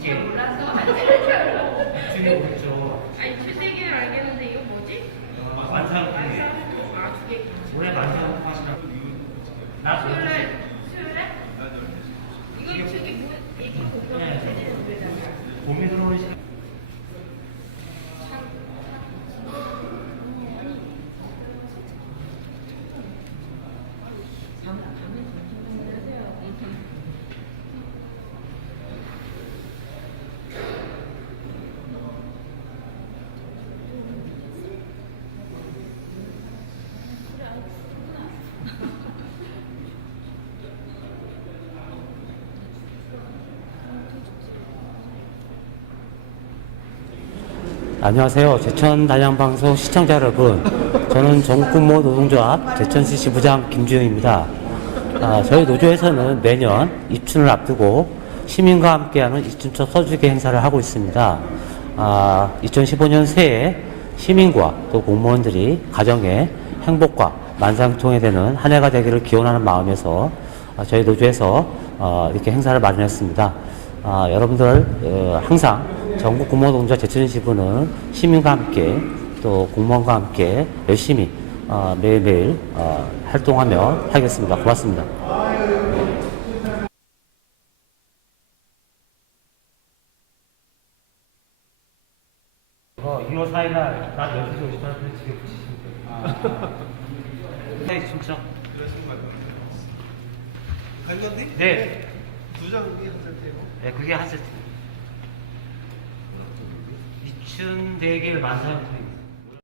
잘 몰라서 이거 주기 아, 나 술래? 술래? 이거 저기 뭐 이거 보면 되는 거잖아. 봄이 들어오는 시간. 안녕하세요. 제천 단양방송 시청자 여러분. 저는 전국근무 노동조합 제천시 지부장 김주영입니다. 아, 저희 노조에서는 매년 입춘을 앞두고 시민과 함께하는 입춘초 서주기 행사를 하고 있습니다. 아, 2015년 새해 시민과 또 공무원들이 가정의 행복과 만상통에 되는 한 해가 되기를 기원하는 마음에서 아, 저희 노조에서 어, 이렇게 행사를 마련했습니다. 아, 여러분들 어, 항상 전국 공무원노동자 제천 시부는 시민과 함께 또 공무원과 함께 열심히 어, 매일매일 어, 활동하며 하겠습니다. 고맙습니다. 어, 2월 4일 날, 낮 12시 50분에 집에 붙이시면 돼요. 네, 진짜. 관련이? 네. 두 장이 한 세트고 네, 그게 한 세트. 4개를 만사형입니다.